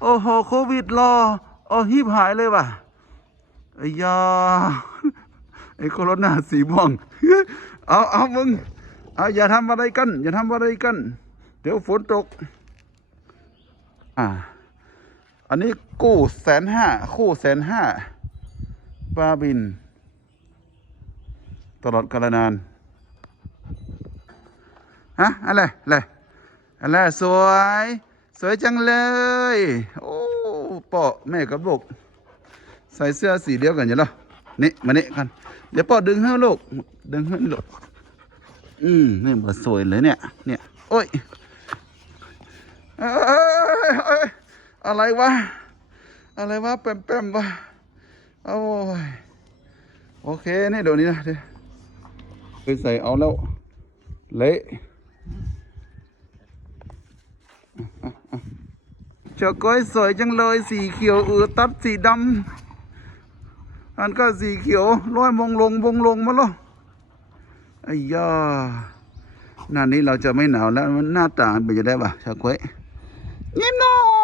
โอ้โหโควิดรออ๋อหีบหายเลยว่ะไอ้ยาไอ้โคโรนาสีม่วงเอาเอามึงเอาอย่าทำอะไรกัน อย่าทำอะไรกัน เดี๋ยวฝนตก อ่า อันนี้กู้แสนห้าคู่แสนห้าปลาบิน ตลอดกาลนาน ฮะ อะไร อะไร อะไร สวย สวยจังเลย โอ้ปอแม่กับลูกใส่เสื้อสีเดียวกันอยู่แล้วนี่มานี่กัน เดี๋ยวปอดึงให้ลูก ดึงให้ลูก อืมนี่มันสวยเลยเนี่ย เนี่ย โอ้ยอะไรวะ อะไรวะแปมแปมๆวะ โอ้ย โอเค นี่เดี๋ยวนี้นะเดี๋ยวไปใส่เอาแล้ว เละ เจ้าก้อยสวยจังเลย สีเขียวเออตัดสีดำอันก็สีเขียวร้อยมงลงมงลงมาแล้วไอ้ย่าหน้านี้เราจะไม่หนาวแล้วหน้าตาเป็นจะได้ป่ะชาก้อยเงียบหน่อย